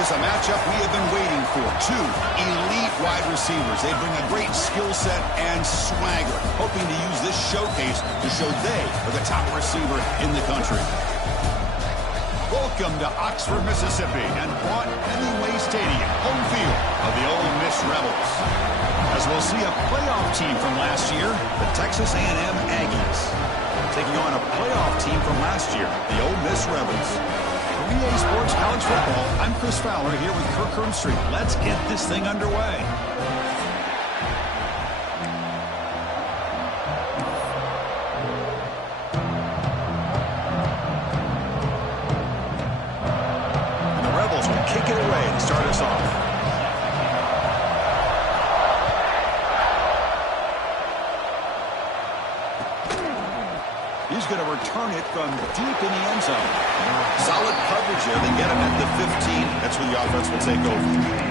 This is a matchup we have been waiting for. Two elite wide receivers. They bring a great skill set and swagger, hoping to use this showcase to show they are the top receiver in the country. Welcome to Oxford, Mississippi, and Brought Hemingway Stadium, home field of the Ole Miss Rebels. As we'll see a playoff team from last year, the Texas A&M Aggies, taking on a playoff team from last year, the Ole Miss Rebels. For EA Sports College Football, I'm Chris Fowler here with Kirk Herbstreit. Let's get this thing underway. And the Rebels will kick it away to start us off. He's going to return it from deep in the end zone. Solid coverage there. They get him at the 15. That's where the offense will take over.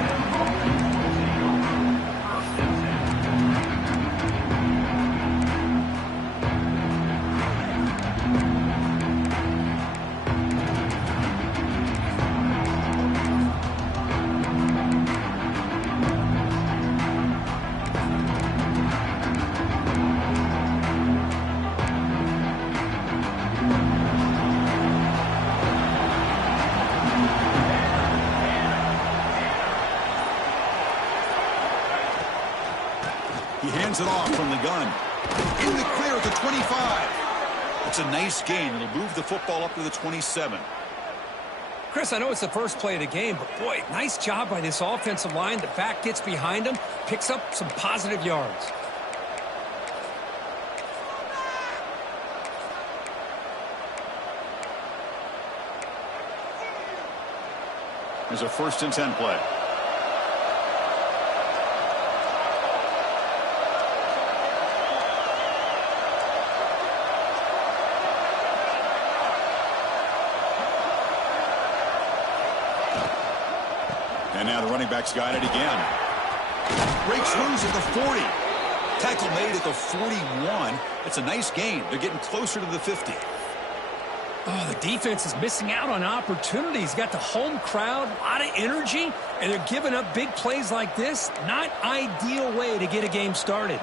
He hands it off from the gun. In the clear at the 25. It's a nice gain. It'll move the football up to the 27. Chris, I know it's the first play of the game, but boy, nice job by this offensive line. The back gets behind him, picks up some positive yards. There's a 1st and 10 play. And now the running back's got it again. Breaks loose at the 40. Tackle made at the 41. It's a nice gain. They're getting closer to the 50. Oh, the defense is missing out on opportunities. Got the home crowd, a lot of energy, and they're giving up big plays like this. Not ideal way to get a game started.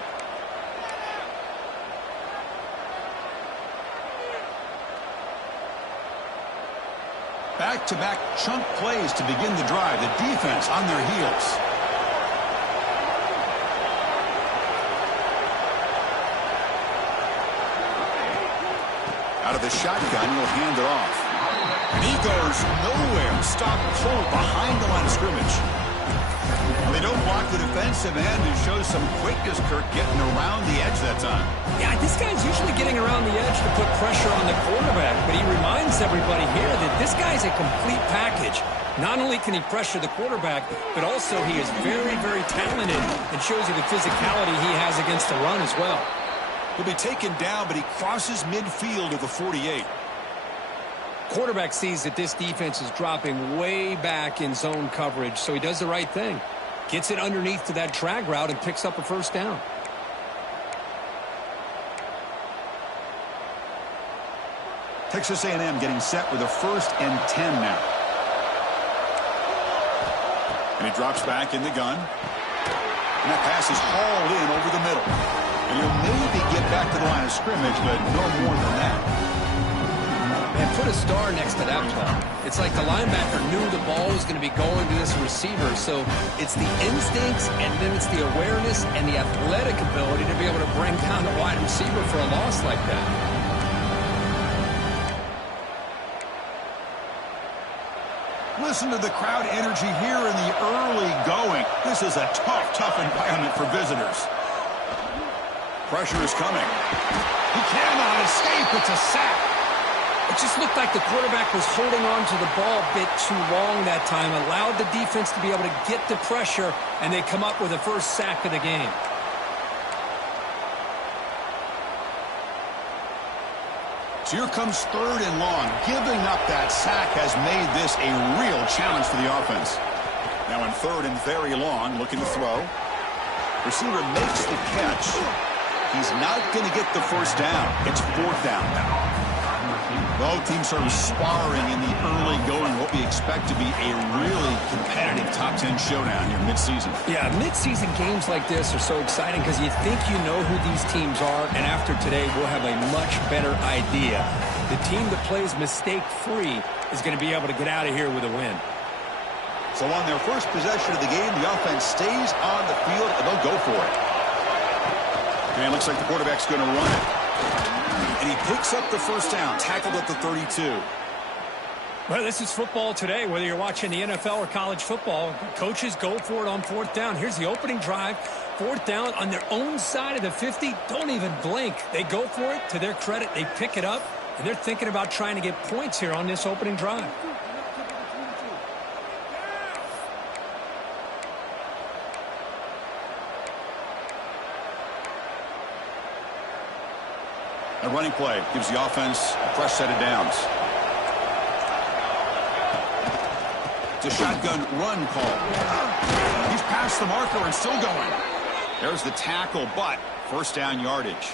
Back-to-back chunk plays to begin the drive. The defense on their heels. Out of the shotgun, he'll hand it off. And he goes nowhere. Stop cold behind the line of scrimmage. Well, they don't block the defensive end and show some quickness, Kirk, getting around the edge that time. Yeah, this guy's usually getting around the edge to put pressure on the quarterback, but he reminds everybody here that this guy's a complete package. Not only can he pressure the quarterback, but also he is very, very talented and shows you the physicality he has against the run as well. He'll be taken down, but he crosses midfield of the 48. Quarterback sees that this defense is dropping way back in zone coverage, so he does the right thing. Gets it underneath to that drag route and picks up a 1st down. Texas A&M getting set with a 1st and 10 now. And he drops back in the gun. And that pass is hauled in over the middle. And he'll maybe get back to the line of scrimmage, but no more than that. And put a star next to that play. It's like the linebacker knew the ball was going to be going to this receiver. So it's the instincts, and then it's the awareness and the athletic ability to be able to bring down the wide receiver for a loss like that. Listen to the crowd energy here in the early going. This is a tough environment for visitors. Pressure is coming. He cannot escape. It's a sack. It just looked like the quarterback was holding on to the ball a bit too long that time, allowed the defense to be able to get the pressure, and they come up with the 1st sack of the game. So here comes 3rd and long. Giving up that sack has made this a real challenge for the offense. Now in 3rd and very long, looking to throw. Receiver makes the catch. He's not going to get the 1st down. It's 4th down now. Both teams sort of sparring in the early going, what we expect to be a really competitive top 10 showdown here mid-season. Yeah, mid-season games like this are so exciting because you think you know who these teams are, and after today, we'll have a much better idea. The team that plays mistake-free is going to be able to get out of here with a win. So on their first possession of the game, the offense stays on the field, and they'll go for it. And it looks like the quarterback's going to run it. And he picks up the first down, tackled at the 32. Well, this is football today, whether you're watching the NFL or college football. Coaches go for it on fourth down. Here's the opening drive. Fourth down on their own side of the 50. Don't even blink. They go for it. To their credit, they pick it up, and they're thinking about trying to get points here on this opening drive. A running play gives the offense a fresh set of downs. It's a shotgun run call. He's past the marker and still going. There's the tackle, but first down yardage.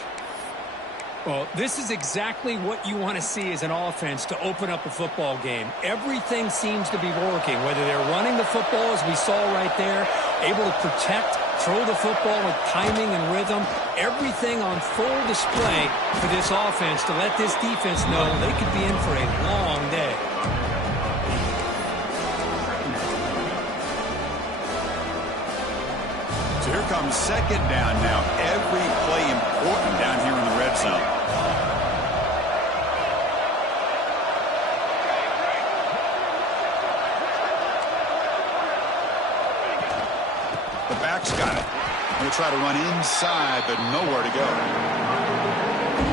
Well, this is exactly what you want to see as an offense to open up a football game. Everything seems to be working, whether they're running the football, as we saw right there, able to protect, throw the football with timing and rhythm. Everything on full display for this offense to let this defense know they could be in for a long day. So here comes second down now. Every play important down here in the red zone. The back's got it. Going to try to run inside, but nowhere to go.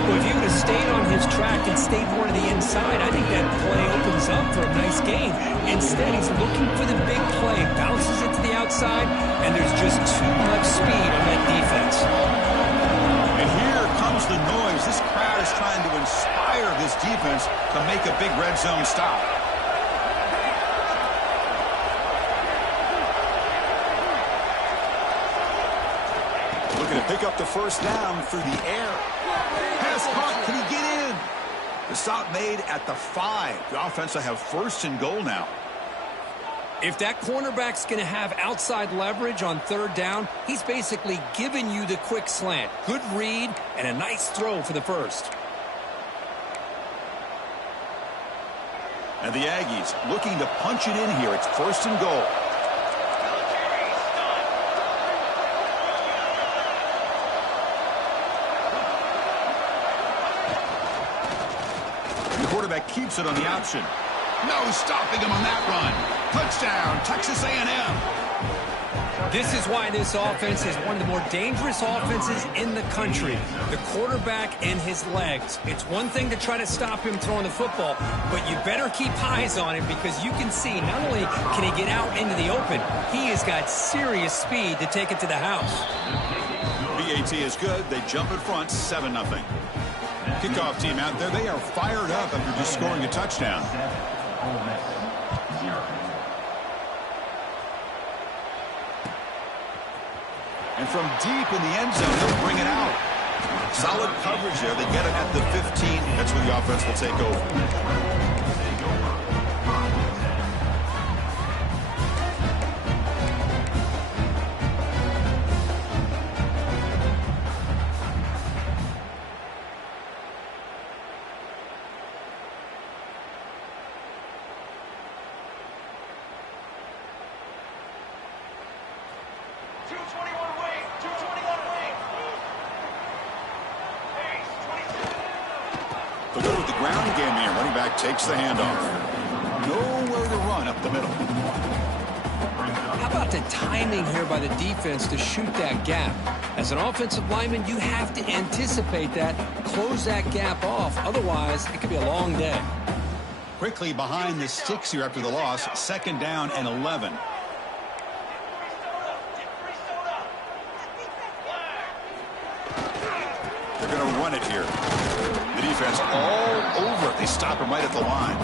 Well, if he would have stayed on his track and stayed more to the inside, I think that play opens up for a nice gain. Instead, he's looking for the big play, bounces it to the outside, and there's just too much speed on that defense. And here comes the noise. This crowd is trying to inspire this defense to make a big red zone stop. Looking to pick up the first down through the air. Pass caught. Can he get in? The stop made at the 5. The offense will have first and goal now. If that cornerback's going to have outside leverage on third down, he's basically giving you the quick slant. Good read and a nice throw for the first. And the Aggies looking to punch it in here. It's first and goal. The quarterback keeps it on the option. No stopping him on that run. Touchdown, Texas A&M. This is why this offense is one of the more dangerous offenses in the country. The quarterback and his legs. It's one thing to try to stop him throwing the football, but you better keep eyes on him because you can see not only can he get out into the open, he has got serious speed to take it to the house. BAT is good. They jump in front, 7-0. Kickoff team out there. They are fired up after just scoring a touchdown. And from deep in the end zone, they'll bring it out. Solid coverage there. They get it at the 15. That's where the offense will take over. They'll go with the ground game here. Running back takes the handoff. Nowhere to run up the middle. How about the timing here by the defense to shoot that gap? As an offensive lineman, you have to anticipate that, close that gap off. Otherwise, it could be a long day. Quickly behind the sticks here after the loss. Second down and 11. They're going to run it here. The defense all over it. They stop him right at the line.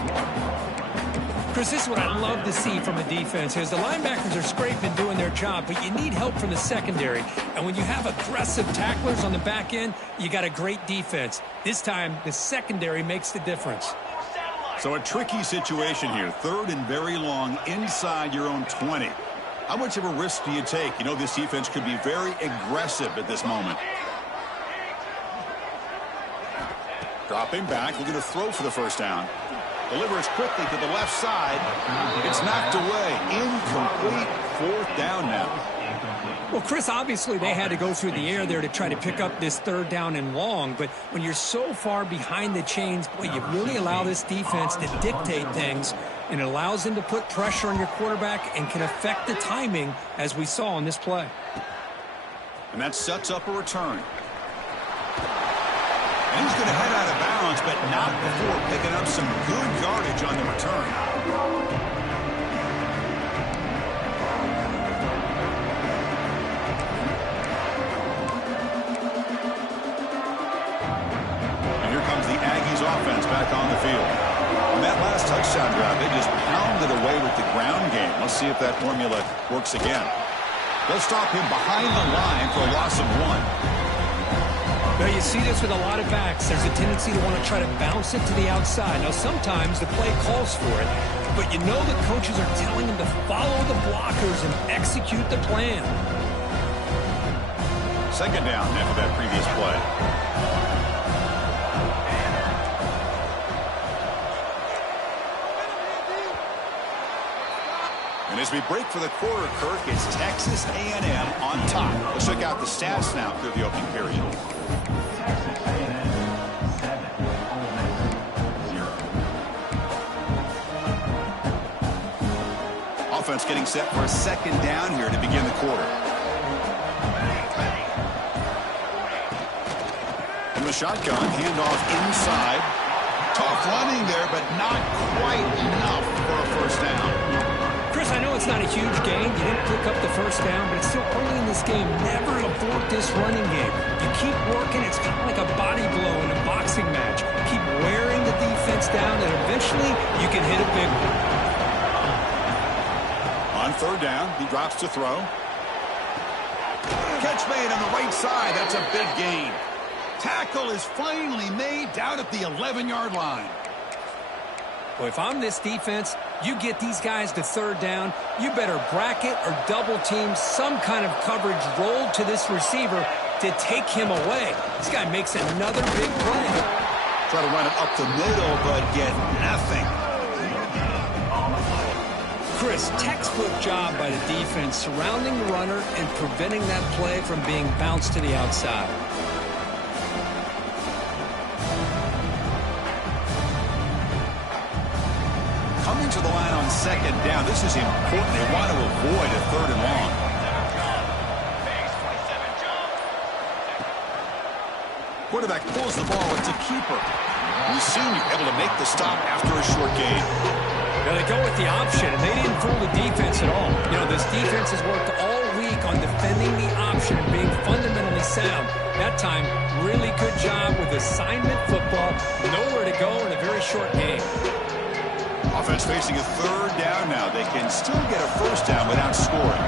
Chris, this is what I love to see from a defense is the linebackers are scraping doing their job, but you need help from the secondary. And when you have aggressive tacklers on the back end, you got a great defense. This time, the secondary makes the difference. So a tricky situation here. 3rd and very long inside your own 20. How much of a risk do you take? You know this defense could be very aggressive at this moment. Dropping back, looking to throw for the first down. Delivers quickly to the left side. It's knocked away. Incomplete. 4th down now. Well, Chris, obviously they had to go through the air there to try to pick up this 3rd down and long. But when you're so far behind the chains, boy, you really allow this defense to dictate things. And it allows them to put pressure on your quarterback and can affect the timing, as we saw on this play. And that sets up a return. And he's going to head out of bounds, but not before picking up some good yardage on the return. And here comes the Aggies offense back on the field. On that last touchdown drive, they just pounded away with the ground game. Let's see if that formula works again. They'll stop him behind the line for a loss of 1. Well, you see this with a lot of backs. There's a tendency to want to try to bounce it to the outside. Now, sometimes the play calls for it, but you know the coaches are telling them to follow the blockers and execute the plan. 2nd down after that previous play. And as we break for the quarter, Kirk, it's Texas A&M on top. Let's check out the stats now through the opening period. Offense getting set for a 2nd down here to begin the quarter. In the shotgun, handoff inside. Tough running there, but not quite enough for a 1st down. Chris, I know it's not a huge gain. You didn't pick up the 1st down, but it's still early in this game. Never abort this running game. You keep working. It's kind of like a body blow in a boxing match. Keep wearing the defense down, and eventually you can hit a big one. On 3rd down, he drops to throw. Catch made on the right side. That's a big gain. Tackle is finally made down at the 11-yard line. Well, if I'm this defense, you get these guys to 3rd down, you better bracket or double team some kind of coverage rolled to this receiver to take him away. This guy makes another big play. Try to run it up the middle, but get nothing. Chris, textbook job by the defense surrounding the runner and preventing that play from being bounced to the outside. Coming to the line on 2nd down. This is important. They want to avoid a 3rd and long. Quarterback pulls the ball. It's a keeper. The senior able to make the stop after a short gain. Now they go with the option, and they didn't fool the defense at all. You know, this defense has worked all week on defending the option and being fundamentally sound. That time, really good job with assignment football. Nowhere to go in a very short game. Offense facing a 3rd down now. They can still get a 1st down without scoring.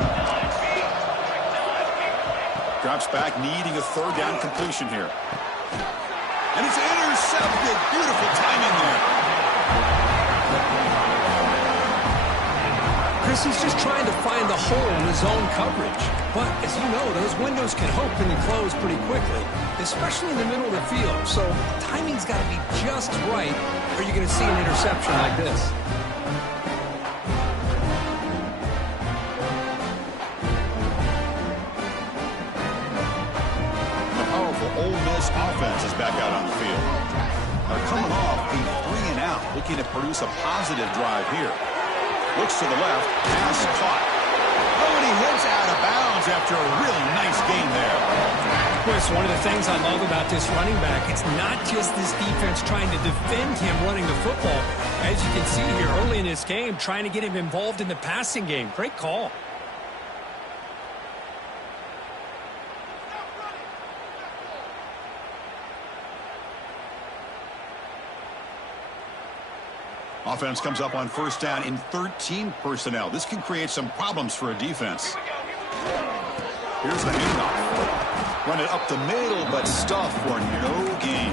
Drops back, needing a 3rd down completion here. And it's intercepted. Beautiful timing there. Chris, he's just trying to find the hole in his own coverage. But, as you know, those windows can open and close pretty quickly, especially in the middle of the field. So, timing's got to be just right, or you're going to see an interception like this. The powerful Ole Miss offense is back out on the field. They're coming off a 3-and-out, looking to produce a positive drive here. Looks to the left, pass caught. Oh, and he heads out of bounds after a really nice gain there. Chris, one of the things I love about this running back, it's not just this defense trying to defend him running the football. As you can see here early in this game, trying to get him involved in the passing game. Great call. Offense comes up on first down in 13 personnel. This can create some problems for a defense. Here's the handoff. Run it up the middle, but stuff for no gain.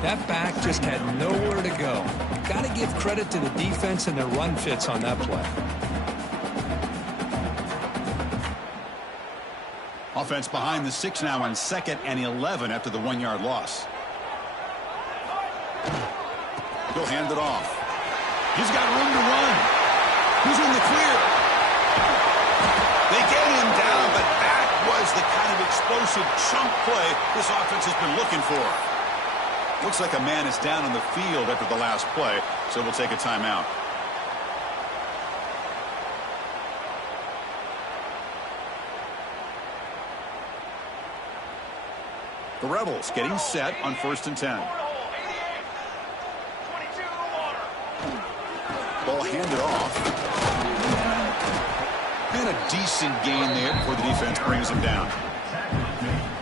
That back just had nowhere to go. Got to give credit to the defense and their run fits on that play. Offense behind the 6 now on 2nd and 11 after the 1-yard loss. He'll hand it off. He's got room to run. Who's in the clear? They get him down, but that was the kind of explosive chunk play this offense has been looking for. Looks like a man is down on the field after the last play, so we'll take a timeout. The Rebels getting set on 1st and 10. Ball handed off. And a decent gain there before the defense brings him down.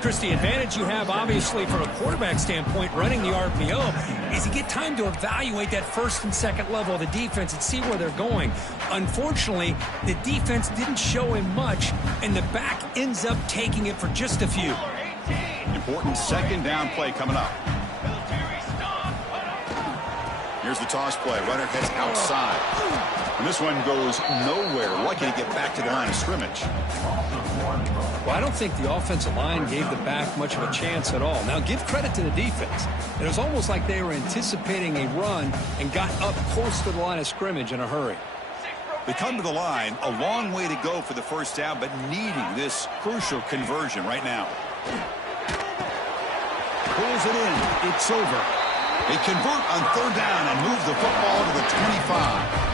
Chris, the advantage you have, obviously, from a quarterback standpoint, running the RPO, is you get time to evaluate that 1st and 2nd level of the defense and see where they're going. Unfortunately, the defense didn't show him much, and the back ends up taking it for just a few. Important 2nd down play coming up. Here's the toss play. Runner heads outside. And this one goes nowhere. Lucky to get back to the line of scrimmage. Well, I don't think the offensive line gave the back much of a chance at all. Now, give credit to the defense. It was almost like they were anticipating a run and got up close to the line of scrimmage in a hurry. They come to the line, a long way to go for the 1st down, but needing this crucial conversion right now. Pulls it in. It's over. They convert on 3rd down and move the football to the 25.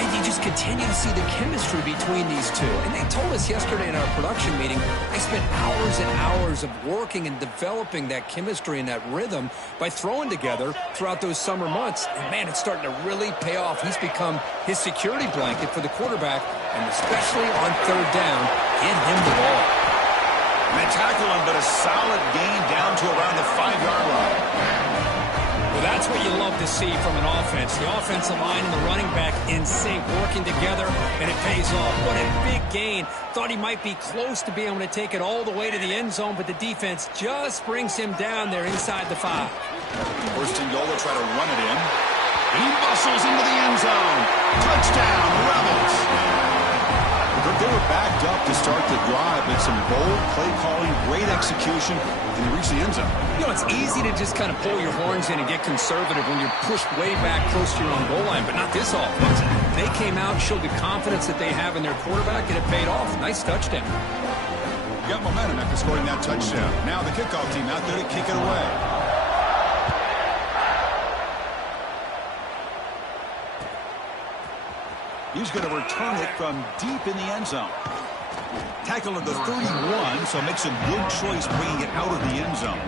And you just continue to see the chemistry between these two. And they told us yesterday in our production meeting, they spent hours and hours of working and developing that chemistry and that rhythm by throwing together throughout those summer months. And, man, it's starting to really pay off. He's become his security blanket for the quarterback, and especially on 3rd down, get him the ball. And they tackle him, but a solid gain down to around the 5-yard line. Well, that's what you love to see from an offense. The offensive line and the running back in sync, working together, and it pays off. What a big gain. Thought he might be close to being able to take it all the way to the end zone, but the defense just brings him down there inside the 5. 1st and goal, they'll try to run it in. And he muscles into the end zone. Touchdown, Rebels. They were backed up to start the drive, but some bold play calling, great execution, and they reached the end zone. You know, it's easy to just kind of pull your horns in and get conservative when you're pushed way back close to your own goal line, but not this offense. They came out, showed the confidence that they have in their quarterback, and it paid off. Nice touchdown. Got momentum after scoring that touchdown. Now the kickoff team out there to kick it away. He's going to return it from deep in the end zone. Tackle at the 31, so makes a good choice bringing it out of the end zone.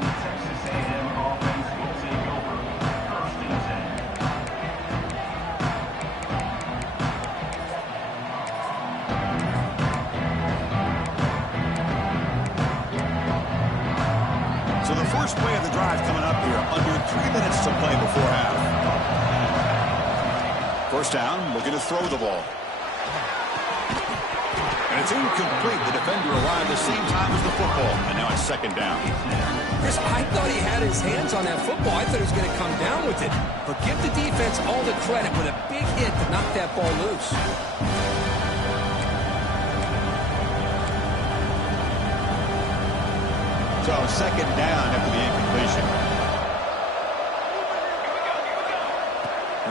So the first play of the drive coming up here, under 3 minutes to play before half. 1st down, looking to throw the ball. And it's incomplete. The defender arrived the same time as the football. And now it's 2nd down. Chris, I thought he had his hands on that football. I thought he was going to come down with it. But give the defense all the credit with a big hit to knock that ball loose. So 2nd down after the incompletion.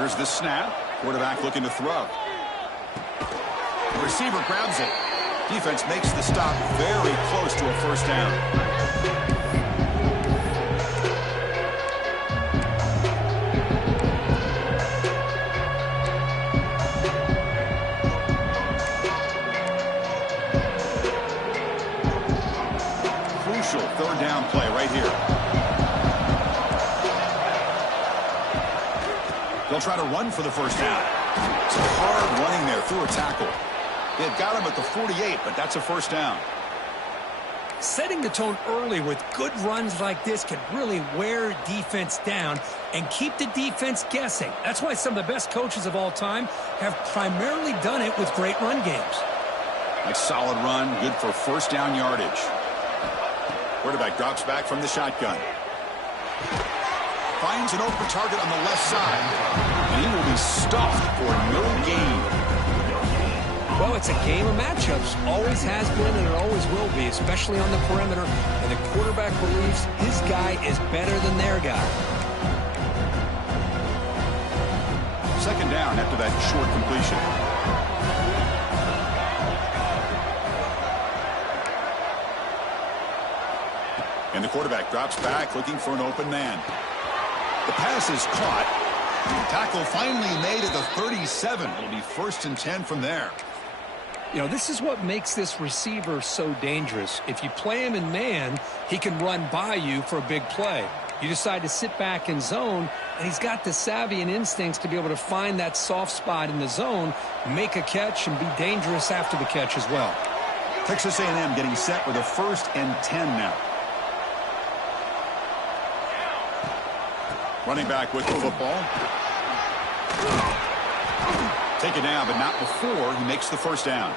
Here's the snap. Quarterback looking to throw. The receiver grabs it. Defense makes the stop very close to a 1st down. Crucial 3rd down play right here. They'll try to run for the 1st down. Some hard running there through a tackle. They've got him at the 48, but that's a 1st down. Setting the tone early with good runs like this can really wear defense down and keep the defense guessing. That's why some of the best coaches of all time have primarily done it with great run games. A solid run, good for first down yardage. Quarterback drops back from the shotgun. Finds an open target on the left side. And he will be stuffed for no gain. Well, it's a game of matchups. Always has been and it always will be, especially on the perimeter. And the quarterback believes his guy is better than their guy. Second down after that short completion. And the quarterback drops back looking for an open man. The pass is caught. Tackle finally made at the 37. It'll be 1st and 10 from there. You know, this is what makes this receiver so dangerous. If you play him in man, he can run by you for a big play. You decide to sit back in zone, and he's got the savvy and instincts to be able to find that soft spot in the zone, make a catch, and be dangerous after the catch as well. Texas A&M getting set with a 1st and 10 now. Running back with the football. Taken down, but not before he makes the first down.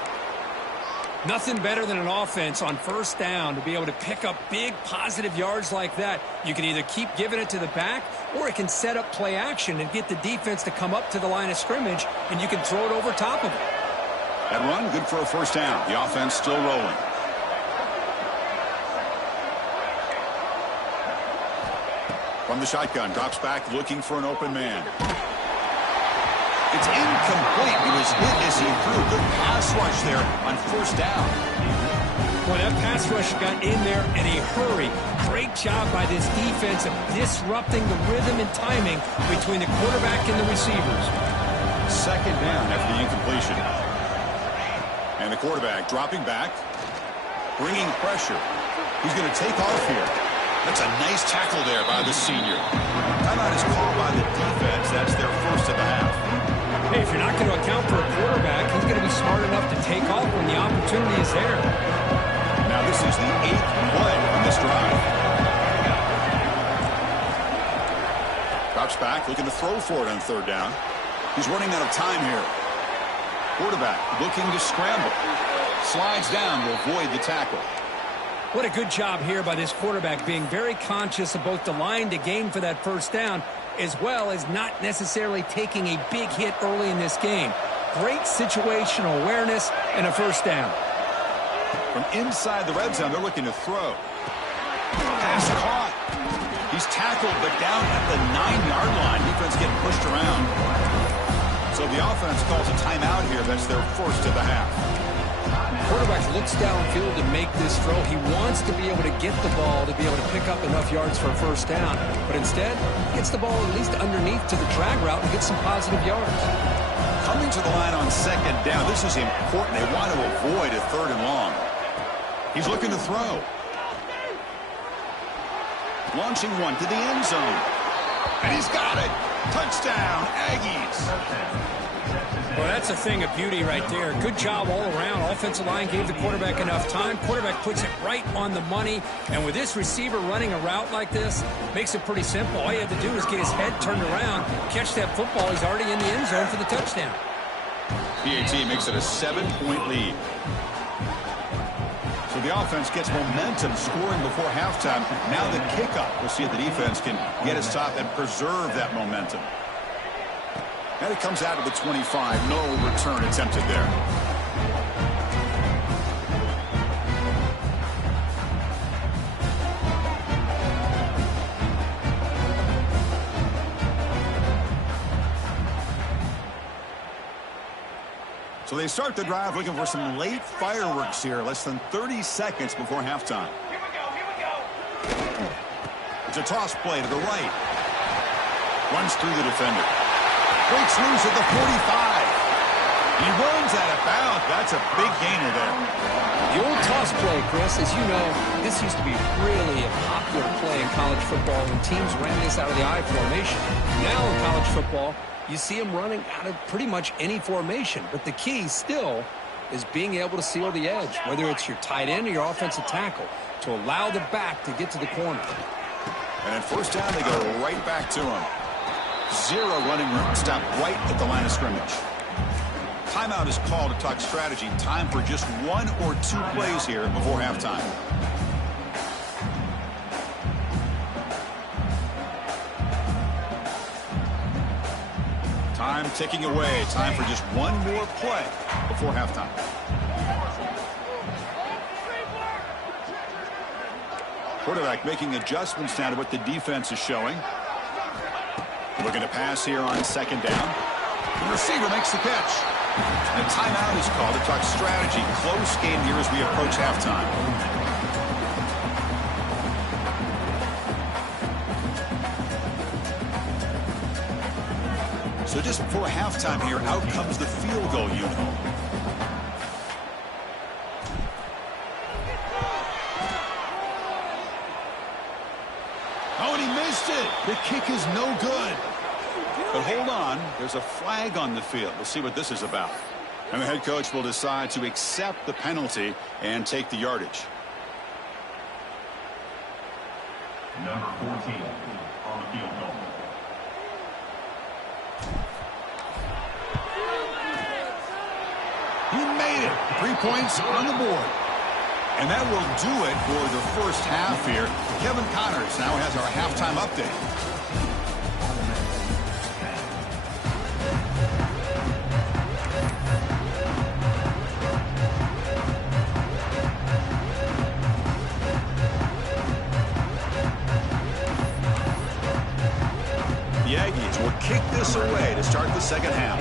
Nothing better than an offense on first down to be able to pick up big positive yards like that. You can either keep giving it to the back, or it can set up play action and get the defense to come up to the line of scrimmage, and you can throw it over top of it. That run, good for a first down. The offense still rolling. From the shotgun, drops back looking for an open man. It's incomplete. He was hit as he threw a good pass rush there on first down. Well, that pass rush got in there in a hurry. Great job by this defense of disrupting the rhythm and timing between the quarterback and the receivers. Second down after the incompletion. And the quarterback dropping back, bringing pressure. He's going to take off here. That's a nice tackle there by the senior. Timeout is called by the defense. That's their first of the half. Hey, if you're not going to account for a quarterback, he's going to be smart enough to take off when the opportunity is there. Now this is the 8th play on this drive. Drops back, looking to throw for it on third down. He's running out of time here. Quarterback looking to scramble. Slides down to avoid the tackle. What a good job here by this quarterback, being very conscious of both the line to gain for that first down, as well as not necessarily taking a big hit early in this game. Great situational awareness and a first down. From inside the red zone, they're looking to throw. Pass caught. He's tackled, but down at the 9-yard line. Defense getting pushed around. So the offense calls a timeout here. That's their first of the half. Quarterback looks downfield to make this throw. He wants to be able to get the ball to be able to pick up enough yards for a first down. But instead, gets the ball at least underneath to the drag route and gets some positive yards. Coming to the line on second down. This is important. They want to avoid a third and long. He's looking to throw. Launching one to the end zone. And he's got it. Touchdown, Aggies. Well, that's a thing of beauty right there. Good job all around. Offensive line gave the quarterback enough time. Quarterback puts it right on the money. And with this receiver running a route like this, makes it pretty simple. All you have to do is get his head turned around, catch that football. He's already in the end zone for the touchdown. PAT makes it a 7-point lead. So the offense gets momentum scoring before halftime. Now the kickoff. We'll see if the defense can get a stop and preserve that momentum. And it comes out of the 25. No return attempted there. So they start the drive looking for some late fireworks here. Less than 30 seconds before halftime. Here we go. It's a toss play to the right. Runs through the defender. Breaks loose at the 45. He runs out of bounds. That's a big gainer there. The old toss play, Chris, as you know, this used to be really a popular play in college football when teams ran this out of the I formation. Now in college football, you see them running out of pretty much any formation. But the key still is being able to seal the edge, whether it's your tight end or your offensive tackle, to allow the back to get to the corner. And at first down, they go right back to him. Zero running room. Stop right at the line of scrimmage. Timeout is called to talk strategy. Time for just 1 or 2 plays here before halftime. Time ticking away. Time for just 1 more play before halftime. Quarterback making adjustments now to what the defense is showing. Looking to pass here on second down. The receiver makes the catch. And a timeout is called to talk strategy. Close game here as we approach halftime. So just before halftime here, out comes the field goal unit. Oh, and he missed it. The kick is no good. But hold on, there's a flag on the field. We'll see what this is about. And the head coach will decide to accept the penalty and take the yardage. Number 14 on the field goal. He made it. 3 points on the board. And that will do it for the first half here. Kevin Connors now has our halftime update. The Aggies will kick this away to start the second half.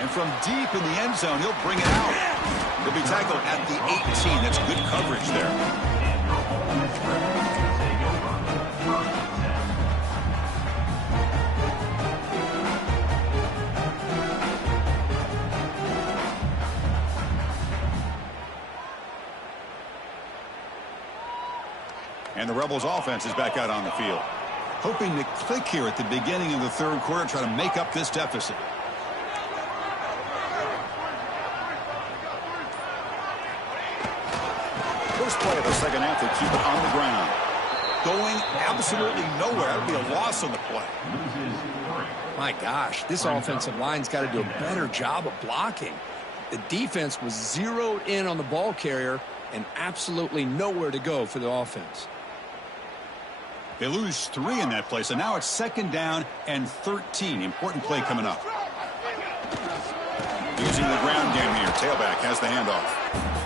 And from deep in the end zone, he'll bring it out. He'll be tackled at the 18. That's good coverage there. And the Rebels offense is back out on the field. Hoping to click here at the beginning of the third quarter, try to make up this deficit. First play of the second half, they keep it on the ground. Going absolutely nowhere. That would be a loss on the play. My gosh, this offensive line's got to do a better job of blocking. The defense was zeroed in on the ball carrier and absolutely nowhere to go for the offense. They lose 3 in that play, so now it's second down and 13. Important play coming up. Using the ground game here. Tailback has the handoff.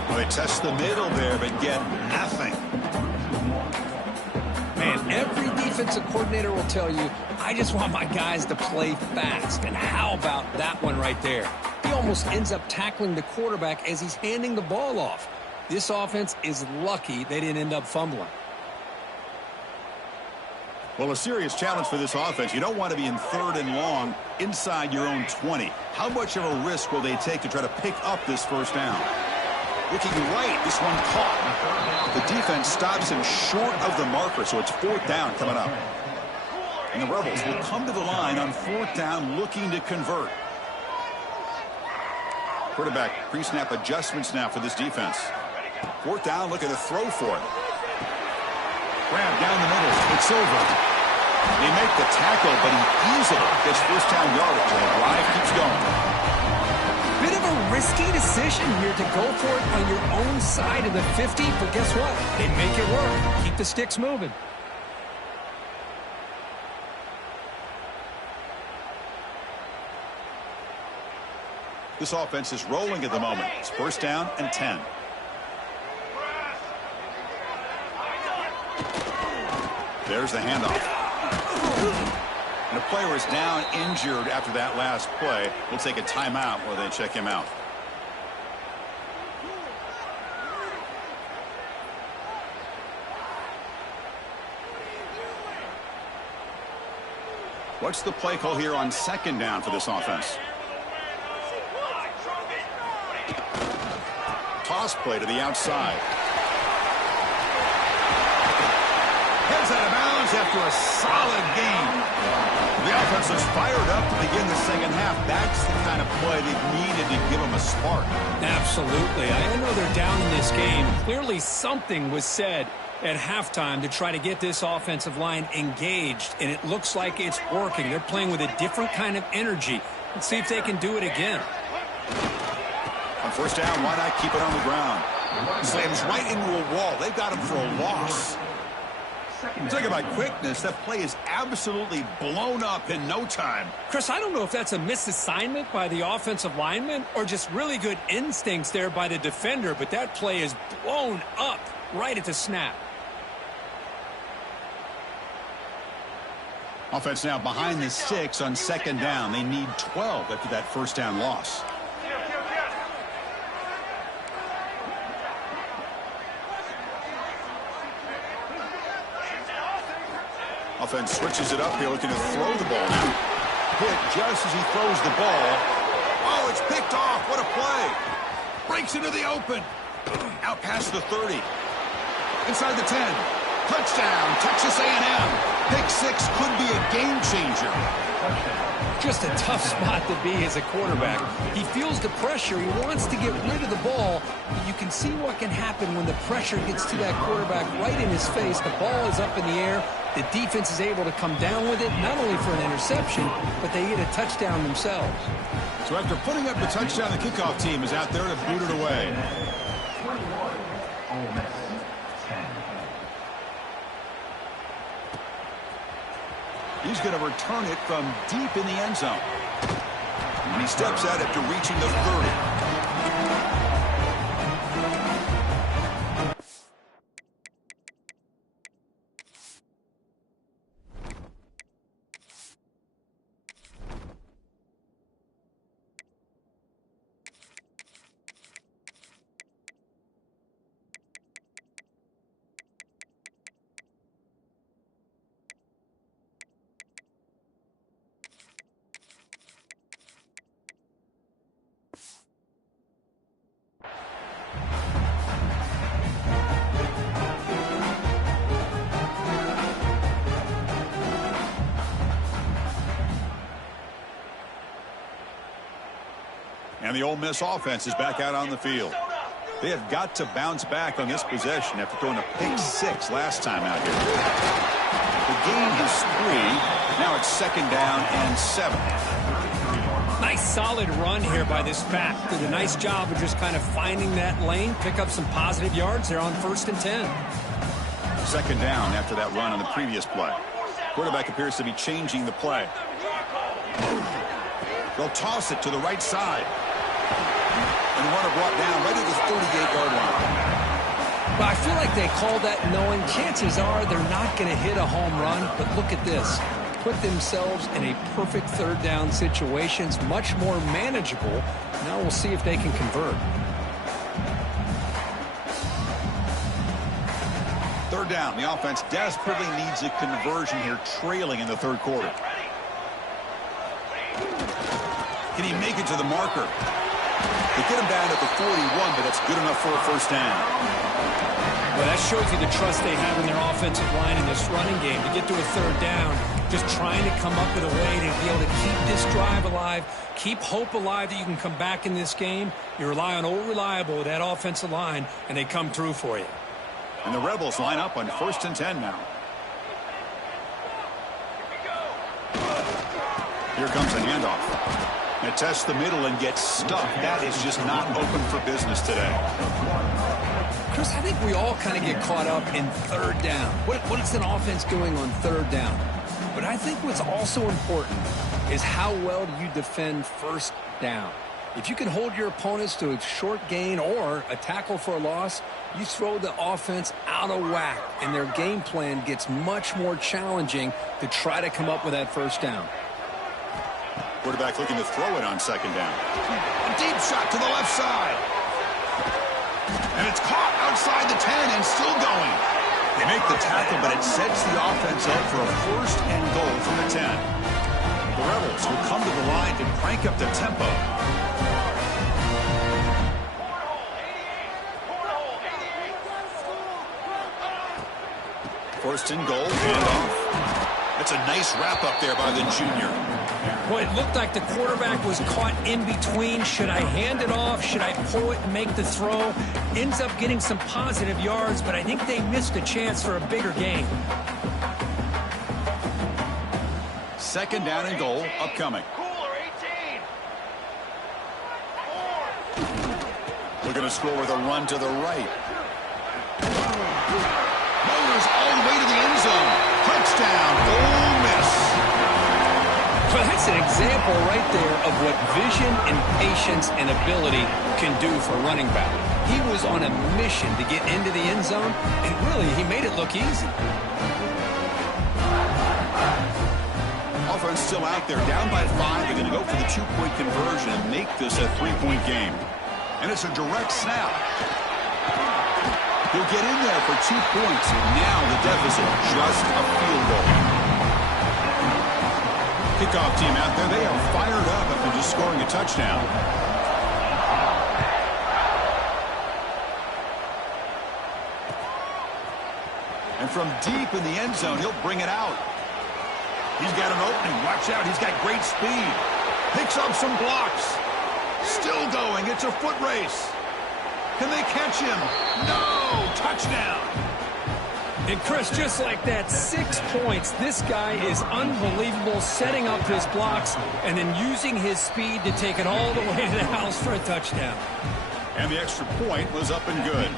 Well, they test the middle there, but get nothing. Man, every defensive coordinator will tell you, I just want my guys to play fast. And how about that one right there? He almost ends up tackling the quarterback as he's handing the ball off. This offense is lucky they didn't end up fumbling. Well, a serious challenge for this offense. You don't want to be in third and long inside your own 20. How much of a risk will they take to try to pick up this first down? Looking right, this one caught. The defense stops him short of the marker, so it's fourth down coming up. And the Rebels will come to the line on fourth down looking to convert. Quarterback pre-snap adjustments now for this defense. Fourth down, looking to throw for it. Grab down the middle. It's over. They make the tackle, but he easily gets first down yardage. And the drive keeps going. Bit of a risky decision here to go for it on your own side of the 50, but guess what? They make it work. Keep the sticks moving. This offense is rolling at the moment. It's first down and 10. There's the handoff. And the player is down injured after that last play. We'll take a timeout while they check him out. What's the play call here on second down for this offense? Toss play to the outside. Heads out of bounds. downs after a solid game. The offense is fired up to begin the second half. That's the kind of play they needed to give them a spark. Absolutely. I know they're down in this game. Clearly something was said at halftime to try to get this offensive line engaged, and it looks like it's working. They're playing with a different kind of energy. Let's see if they can do it again. On first down, why not keep it on the ground? Slams right into a wall. They've got him for a loss. Talk about quickness. That play is absolutely blown up in no time. Chris, I don't know if that's a misassignment by the offensive lineman or just really good instincts there by the defender, but that play is blown up right at the snap. Offense now behind the 6 on second down. They need 12 after that first down loss. Offense switches it up here, looking to throw the ball now. Hit just as he throws the ball. Oh, it's picked off. What a play. Breaks into the open. Out past the 30. Inside the 10. Touchdown, Texas A&M. Pick 6 could be a game changer. Just a tough spot to be as a quarterback. He feels the pressure. He wants to get rid of the ball. But you can see what can happen when the pressure gets to that quarterback right in his face. The ball is up in the air. The defense is able to come down with it, not only for an interception, but they get a touchdown themselves. So after putting up the touchdown, the kickoff team is out there to boot it away. 21, Ole Miss, 10. He's going to return it from deep in the end zone. And he steps out after reaching the 30. And the Ole Miss offense is back out on the field. They have got to bounce back on this possession after throwing a pick 6 last time out here. The gain is 3. Now it's second down and 7. Nice solid run here by this back. Did a nice job of just kind of finding that lane, pick up some positive yards there on first and 10. Second down after that run on the previous play. Quarterback appears to be changing the play. They'll toss it to the right side. And runner brought down right at the 38-yard line. But I feel like they called that knowing chances are they're not going to hit a home run. But look at this. Put themselves in a perfect third down situation. It's much more manageable. Now we'll see if they can convert. Third down. The offense desperately needs a conversion here, trailing in the third quarter. Can he make it to the marker? They get him down at the 41, but that's good enough for a first down. Well, that shows you the trust they have in their offensive line in this running game. To get to a third down, just trying to come up with a way to be able to keep this drive alive, keep hope alive that you can come back in this game. You rely on Old Reliable with that offensive line, and they come through for you. And the Rebels line up on first and 10 now. Here comes a handoff. It tests the middle and gets stuck. That is just not open for business today. Chris, I think we all kind of get caught up in third down. What is an offense doing on third down? But I think what's also important is how well do you defend first down. If you can hold your opponents to a short gain or a tackle for a loss, you throw the offense out of whack, and their game plan gets much more challenging to try to come up with that first down. Quarterback looking to throw it on second down. A deep shot to the left side. And it's caught outside the 10 and still going. They make the tackle, but it sets the offense up for a first and goal from the 10. The Rebels will come to the line to crank up the tempo. First and goal, handoff. It's a nice wrap up there by the junior. Well, it looked like the quarterback was caught in between. Should I hand it off? Should I pull it and make the throw? Ends up getting some positive yards, but I think they missed a chance for a bigger gain. Second down and goal upcoming. Cooler 18. Looking to score with a run to the right. Motors all the way to the end zone. Touchdown, Ole Miss. Well, that's an example right there of what vision and patience and ability can do for a running back. He was on a mission to get into the end zone, and really, he made it look easy. Offense still out there, down by 5. They're going to go for the 2-point conversion and make this a 3-point game. And it's a direct snap. He'll get in there for 2 points. Now the deficit, just a field goal. Kickoff team out there, they are fired up after just scoring a touchdown. And from deep in the end zone, he'll bring it out. He's got an opening. Watch out. He's got great speed. Picks up some blocks. Still going. It's a foot race. Can they catch him? No! Touchdown! And Chris, just like that, 6 points. This guy is unbelievable, setting up his blocks and then using his speed to take it all the way to the house for a touchdown. And the extra point was up and good.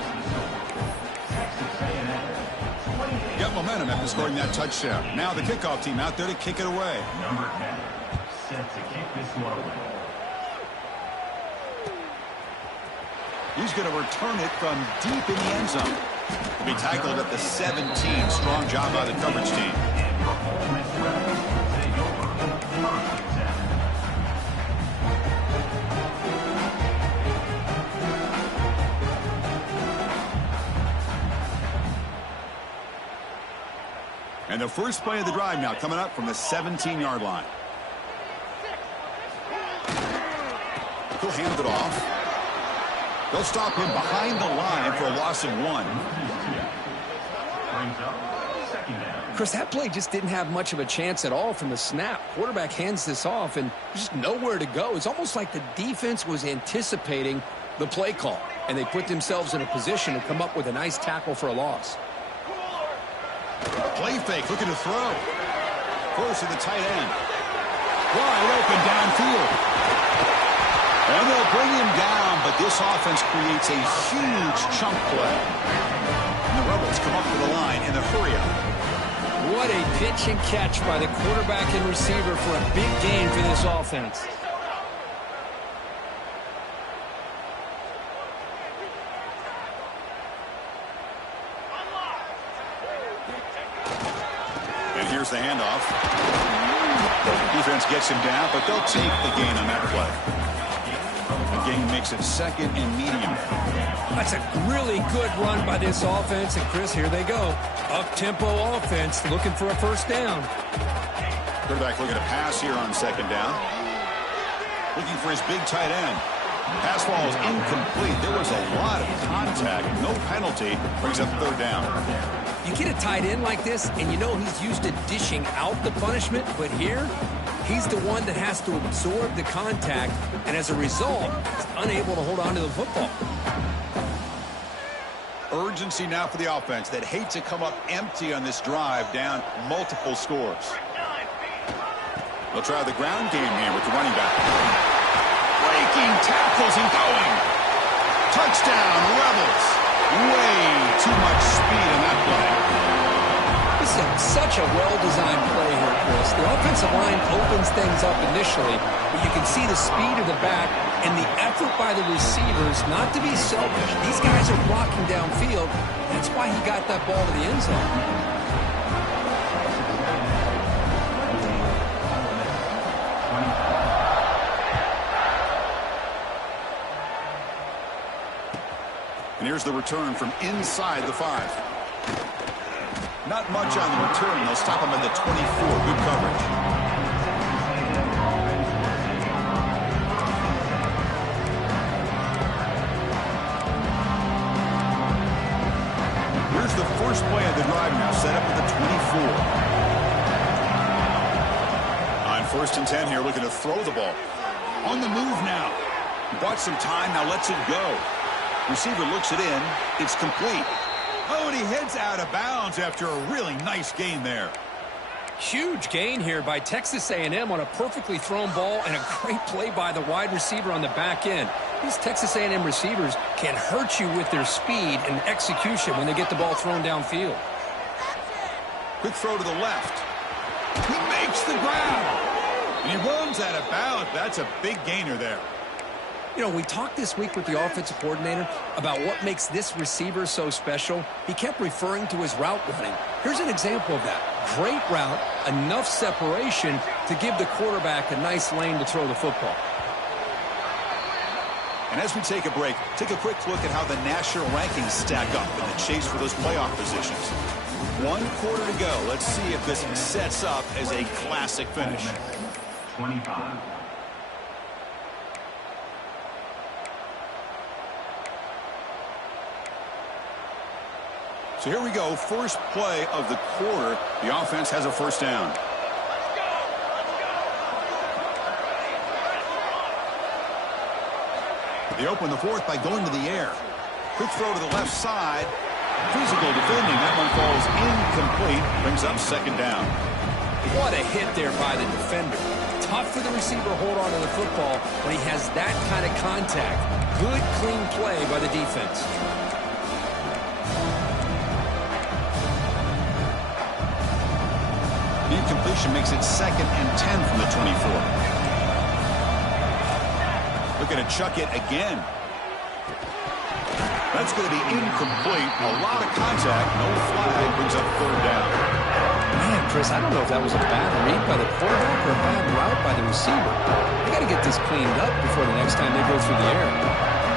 Got momentum after scoring that touchdown. Now the kickoff team out there to kick it away. Number 10, set to kick this one away. He's going to return it from deep in the end zone. He'll be tackled at the 17. Strong job by the coverage team. And the first play of the drive now coming up from the 17-yard line. He'll hand it off. They'll stop him behind the line for a loss of 1. Chris, that play just didn't have much of a chance at all from the snap. Quarterback hands this off, and there's just nowhere to go. It's almost like the defense was anticipating the play call, and they put themselves in a position to come up with a nice tackle for a loss. Play fake, looking to throw. Close to the tight end. Wide open downfield. And they'll bring him down, but this offense creates a huge chunk play. And the Rebels come up to the line in a hurry-up. What a pitch and catch by the quarterback and receiver for a big gain for this offense. And here's the handoff. The defense gets him down, but they'll take the gain on that play. The gain makes it second and medium. That's a really good run by this offense. And, Chris, here they go. Up-tempo offense looking for a first down. Quarterback looking to pass here on second down. Looking for his big tight end. Pass ball is incomplete. There was a lot of contact. No penalty. Brings up third down. You get a tight end like this, and you know he's used to dishing out the punishment. But here, he's the one that has to absorb the contact. And as a result, he's unable to hold on to the football. Urgency now for the offense that hate to come up empty on this drive, down multiple scores. They'll try the ground game here with the running back. Breaking tackles and going. Touchdown, Rebels. Way too much speed in that play. This is such a well-designed play here, Chris. The offensive line opens things up initially, but you can see the speed of the back and the effort by the receivers not to be selfish. These guys are blocking downfield. That's why he got that ball to the end zone. And here's the return from inside the 5. Not much on the return. They'll stop him at the 24. Good coverage. Here's the first play of the drive now, set up at the 24. First and 10 here, looking to throw the ball. On the move now. Bought some time, now lets it go. Receiver looks it in. It's complete. Oh, and he heads out of bounds after a really nice gain there. Huge gain here by Texas A&M on a perfectly thrown ball and a great play by the wide receiver on the back end. These Texas A&M receivers can hurt you with their speed and execution when they get the ball thrown downfield. Quick throw to the left. He makes the grab. And he runs out of bounds. That's a big gainer there. You know, we talked this week with the offensive coordinator about what makes this receiver so special. He kept referring to his route running. Here's an example of that. Great route, enough separation to give the quarterback a nice lane to throw the football. And as we take a break, take a quick look at how the national rankings stack up in the chase for those playoff positions. 1 quarter to go. Let's see if this sets up as a classic finish. 25. So here we go, first play of the quarter. The offense has a first down. They open the fourth by going to the air. Quick throw to the left side. Physical defending. That one falls incomplete. Brings up second down. What a hit there by the defender. Tough for the receiver to hold on to the football when he has that kind of contact. Good, clean play by the defense. The incompletion makes it 2nd and 10 from the 24. Looking to chuck it again. That's going to be incomplete. A lot of contact. No flag. Brings up third down. Man, Chris, I don't know if that was a bad read by the quarterback or a bad route by the receiver. They got to get this cleaned up before the next time they go through the air.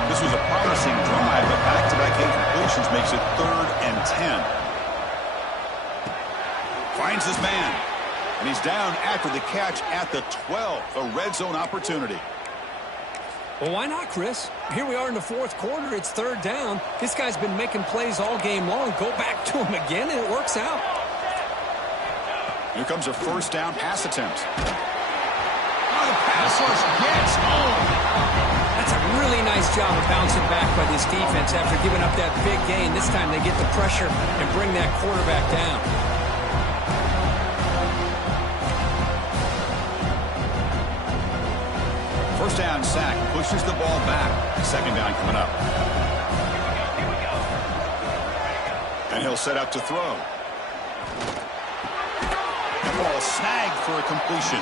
This was a promising drive, but back-to-back incompletions makes it 3rd and 10. Finds his man. And he's down after the catch at the 12. A red zone opportunity. Well, why not, Chris? Here we are in the 4th quarter. It's 3rd down. This guy's been making plays all game long. Go back to him again, and it works out. Here comes a first down pass attempt. Oh, the pass rush gets home. That's a really nice job of bouncing back by this defense after giving up that big gain. This time they get the pressure and bring that quarterback down. First down sack, pushes the ball back. Second down coming up. And he'll set up to throw. The ball snagged for a completion.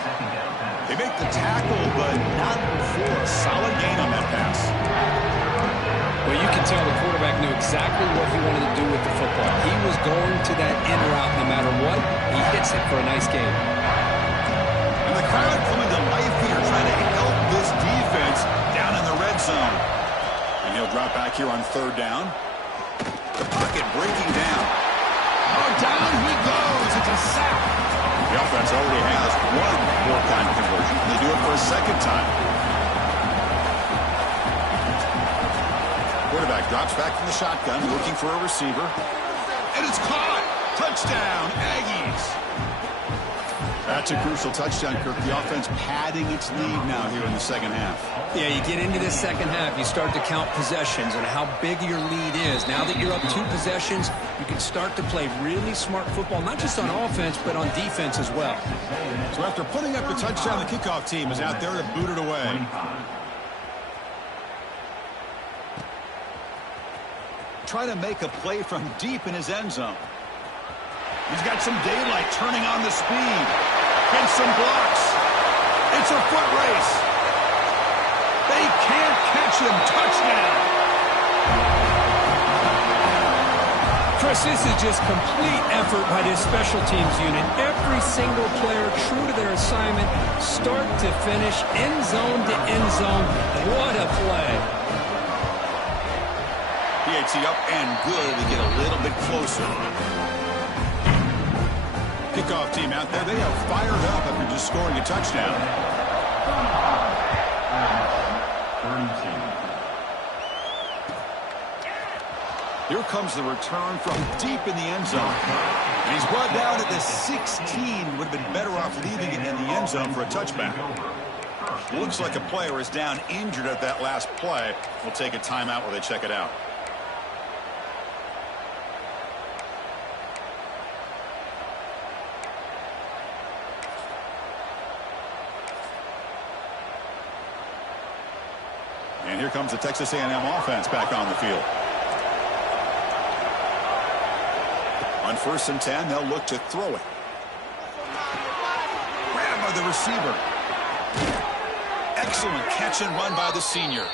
They make the tackle, but not before a solid gain on that pass. Well, you can tell the quarterback knew exactly what he wanted to do with the football. He was going to that in route no matter what. He hits it for a nice gain. And the crowd coming to life here, trying to help this defense down in the red zone. And he'll drop back here on 3rd down. The pocket breaking down. Oh, down he goes. It's a sack. The offense already has 1 four-point conversion. They do it for a 2nd time. Quarterback drops back from the shotgun, looking for a receiver. And it's caught. Touchdown, Aggies. That's a crucial touchdown, Kirk. The offense padding its lead now here in the 2nd half. Yeah, you get into this 2nd half, you start to count possessions and how big your lead is. Now that you're up 2 possessions, you can start to play really smart football, not just on offense, but on defense as well. So after putting up the touchdown, the kickoff team is out there to boot it away. Trying to make a play from deep in his end zone. He's got some daylight, turning on the speed. Gets some blocks. It's a foot race. They can't catch him. Touchdown. Chris, this is just complete effort by this special teams unit. Every single player true to their assignment, start to finish, end zone to end zone. What a play. PAT up and good. We get a little bit closer. Kickoff team out there, they are fired up after just scoring a touchdown. Here comes the return from deep in the end zone. And he's brought down at the 16. Would have been better off leaving it in the end zone for a touchback. Looks like a player is down injured at that last play. We'll take a timeout while they check it out. And here comes the Texas A&M offense back on the field. On 1st and 10, they'll look to throw it. Grab by the receiver. Excellent catch and run by the senior.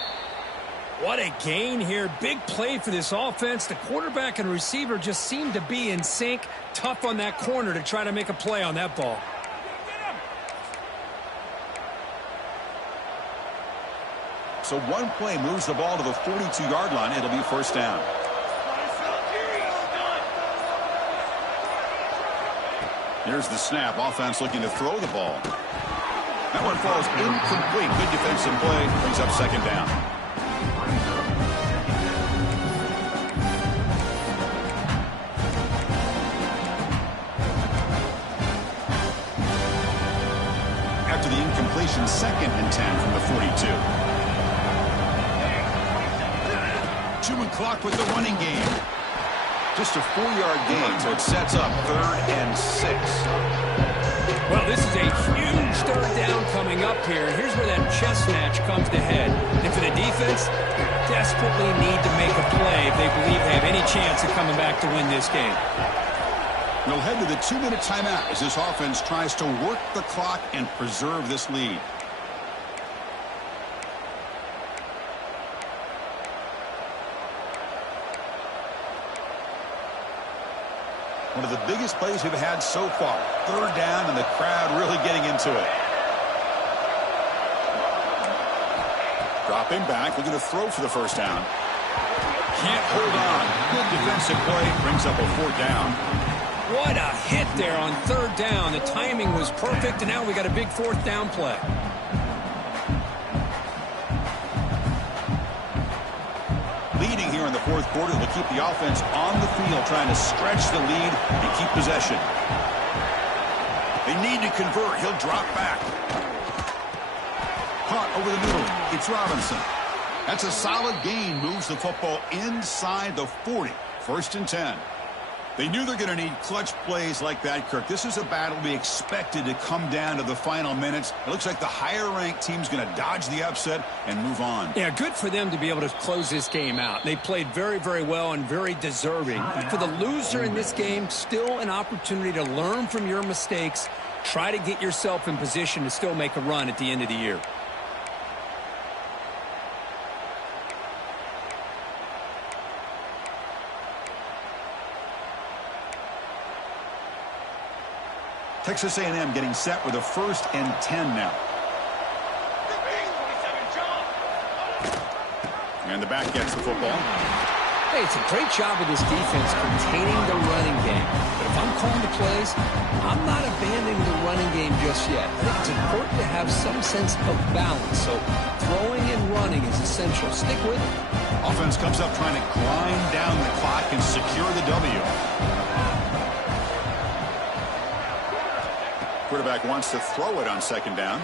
What a gain here. Big play for this offense. The quarterback and receiver just seem to be in sync. Tough on that corner to try to make a play on that ball. So one play moves the ball to the 42-yard line. It'll be 1st down. Here's the snap. Offense looking to throw the ball. That one falls incomplete. Good defensive play. Brings up 2nd down. After the incompletion, 2nd and 10 from the 42. Chewing clock with the running game. Just a 4-yard gain, so it sets up 3rd and 6. Well, this is a huge 3rd down coming up here. Here's where that chess match comes to head. And for the defense, desperately need to make a play if they believe they have any chance of coming back to win this game. We'll head to the 2-minute timeout as this offense tries to work the clock and preserve this lead. One of the biggest plays we've had so far. 3rd down and the crowd really getting into it. Dropping back, looking to throw for the 1st down. Can't hold on. Good defensive play. Brings up a 4th down. What a hit there on 3rd down. The timing was perfect, and now we got a big 4th down play. Leading here in the 4th quarter to keep the offense on the field, trying to stretch the lead and keep possession. They need to convert. He'll drop back. Caught over the middle. It's Robinson. That's a solid gain. Moves the football inside the 40. 1st and 10. They knew they're going to need clutch plays like that, Kirk. This is a battle we expected to come down to the final minutes. It looks like the higher-ranked team's going to dodge the upset and move on. Yeah, good for them to be able to close this game out. They played very, very well and very deserving. For the loser in this game, still an opportunity to learn from your mistakes. Try to get yourself in position to still make a run at the end of the year. Texas A&M getting set with a 1st and 10 now. And the back gets the football. Hey, it's a great job of this defense containing the running game. But if I'm calling the plays, I'm not abandoning the running game just yet. I think it's important to have some sense of balance. So throwing and running is essential. Stick with it. Offense comes up trying to grind down the clock and secure the W. Quarterback wants to throw it on 2nd down.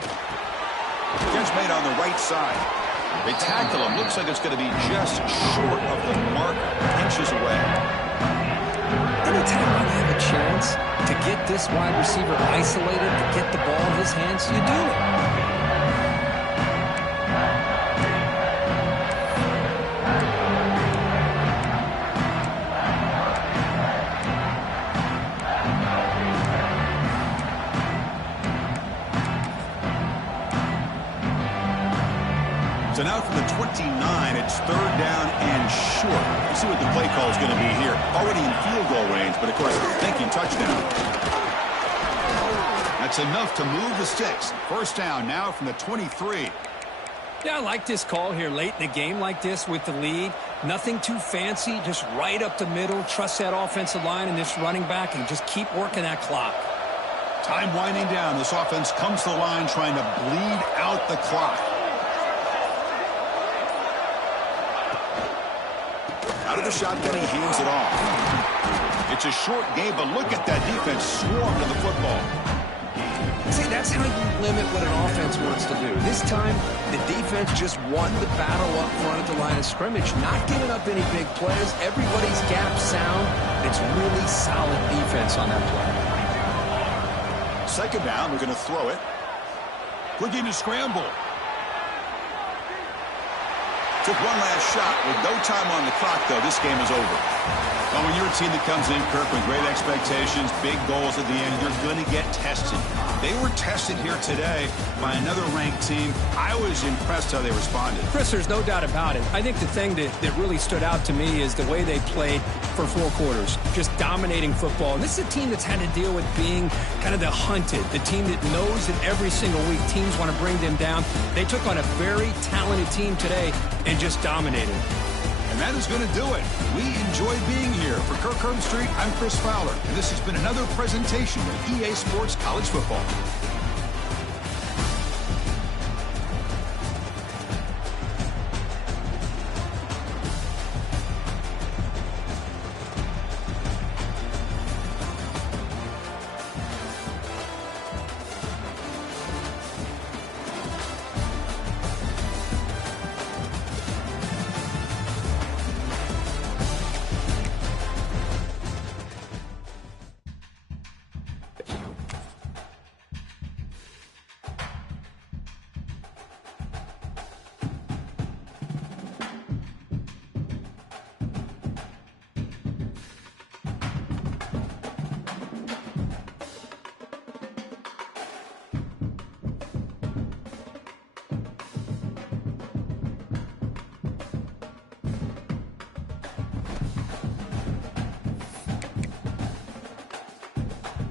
Catch made on the right side. They tackle him. Looks like it's going to be just short of the mark, inches away. Anytime you have a chance to get this wide receiver isolated, to get the ball in his hands, you do it. So now from the 29, it's 3rd down and short. Let's see what the play call is going to be here. Already in field goal range, but of course, thinking touchdown. That's enough to move the sticks. 1st down now from the 23. Yeah, I like this call here late in the game like this with the lead. Nothing too fancy, just right up the middle. Trust that offensive line and this running back and just keep working that clock. Time winding down. This offense comes to the line trying to bleed out the clock. Out of the shotgun, he hands it off. It's a short game, but look at that defense swarm to the football. See, that's how you limit what an offense wants to do. This time, the defense just won the battle up front at the line of scrimmage, not giving up any big plays. Everybody's gap sound. It's really solid defense on that play. Second down, we're going to throw it. Looking to scramble. Took one last shot. With no time on the clock, though, this game is over. Well, when you're a team that comes in, Kirk, with great expectations, big goals at the end, you're going to get tested. They were tested here today by another ranked team. I was impressed how they responded. Chris, there's no doubt about it. I think the thing that really stood out to me is the way they played for 4 quarters, just dominating football. And this is a team that's had to deal with being kind of the hunted, the team that knows that every single week teams want to bring them down. They took on a very talented team today and just dominated. And that is going to do it. We enjoy being here. For Kirk Herbstreit, I'm Chris Fowler, and this has been another presentation of EA Sports College Football.